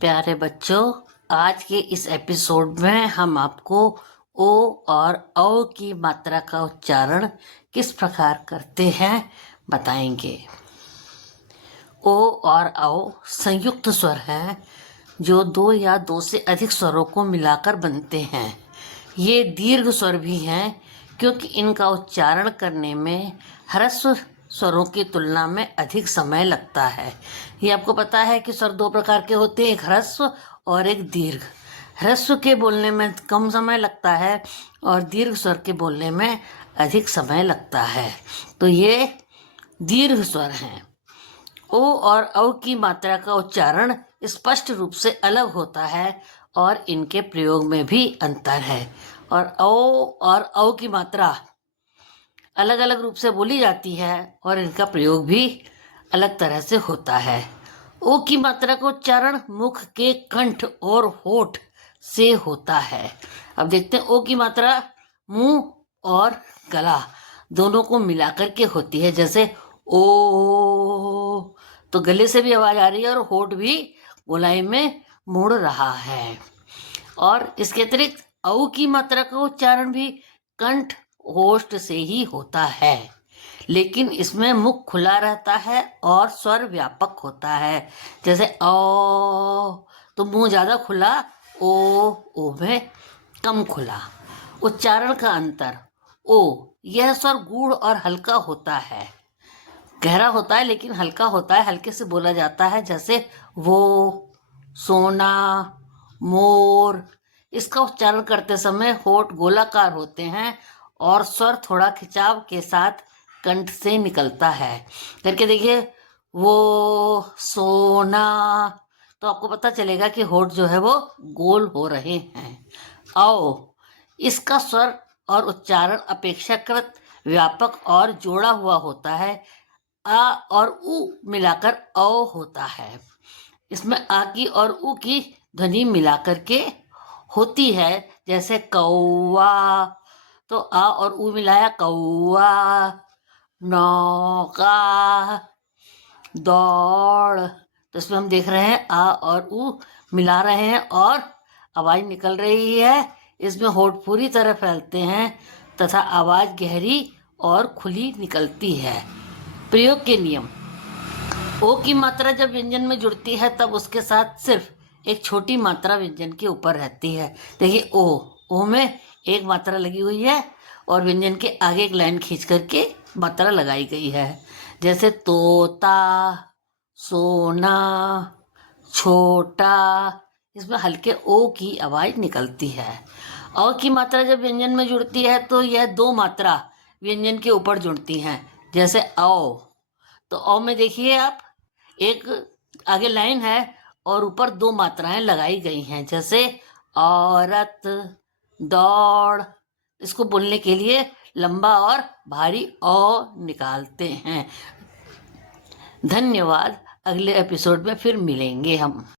प्यारे बच्चों, आज के इस एपिसोड में हम आपको ओ और औ की मात्रा का उच्चारण किस प्रकार करते हैं बताएंगे। ओ और औ संयुक्त स्वर हैं जो दो या दो से अधिक स्वरों को मिलाकर बनते हैं। ये दीर्घ स्वर भी हैं क्योंकि इनका उच्चारण करने में ह्रस्व स्वरों की तुलना में अधिक समय लगता है। ये आपको पता है कि स्वर दो प्रकार के होते हैं, एक ह्रस्व और एक दीर्घ। ह्रस्व के बोलने में कम समय लगता है और दीर्घ स्वर के बोलने में अधिक समय लगता है। तो ये दीर्घ स्वर हैं। ओ और औ की मात्रा का उच्चारण स्पष्ट रूप से अलग होता है और इनके प्रयोग में भी अंतर है। और ओ और औ की मात्रा अलग अलग रूप से बोली जाती है और इनका प्रयोग भी अलग तरह से होता है। ओ की मात्रा का उच्चारण मुख के कंठ और होठ से होता है। अब देखते हैं, ओ की मात्रा मुंह और गला दोनों को मिलाकर के होती है। जैसे ओ, तो गले से भी आवाज आ रही है और होठ भी गोलाई में मुड़ रहा है। और इसके अतिरिक्त औ की मात्रा का उच्चारण भी कंठ होठ से ही होता है, लेकिन इसमें मुख खुला रहता है और स्वर व्यापक होता है। जैसे ओ तो मुंह ज्यादा खुला, ओ में कम खुला। उच्चारण का अंतर, ओ यह स्वर गूढ़ और हल्का होता है, गहरा होता है लेकिन हल्का होता है, हल्के से बोला जाता है। जैसे वो, सोना, मोर। इसका उच्चारण करते समय होठ गोलाकार होते हैं और स्वर थोड़ा खिंचाव के साथ कंठ से निकलता है। करके देखिए, वो, सोना, तो आपको पता चलेगा कि होठ जो है वो गोल हो रहे हैं। आओ, इसका स्वर और उच्चारण अपेक्षाकृत व्यापक और जोड़ा हुआ होता है। आ और उ मिलाकर औ होता है। इसमें आ की और उ की ध्वनि मिलाकर के होती है। जैसे कौवा, तो आ और उ मिलाया कौवा। नौका, दौड़, तो इसमें हम देख रहे हैं आ और उ मिला रहे हैं और आवाज निकल रही है। इसमें होठ पूरी तरह फैलते हैं तथा आवाज गहरी और खुली निकलती है। प्रयोग के नियम, ओ की मात्रा जब व्यंजन में जुड़ती है तब उसके साथ सिर्फ एक छोटी मात्रा व्यंजन के ऊपर रहती है। देखिए, ओ में एक मात्रा लगी हुई है और व्यंजन के आगे एक लाइन खींच करके मात्रा लगाई गई है। जैसे तोता, सोना, छोटा, इसमें हल्के ओ की आवाज निकलती है। औ की मात्रा जब व्यंजन में जुड़ती है तो यह दो मात्रा व्यंजन के ऊपर जुड़ती हैं। जैसे औ, तो औ में देखिए आप, एक आगे लाइन है और ऊपर दो मात्राएं लगाई गई हैं। जैसे औरत, दौड़। इसको बोलने के लिए लंबा और भारी औ निकालते हैं। धन्यवाद। अगले एपिसोड में फिर मिलेंगे हम।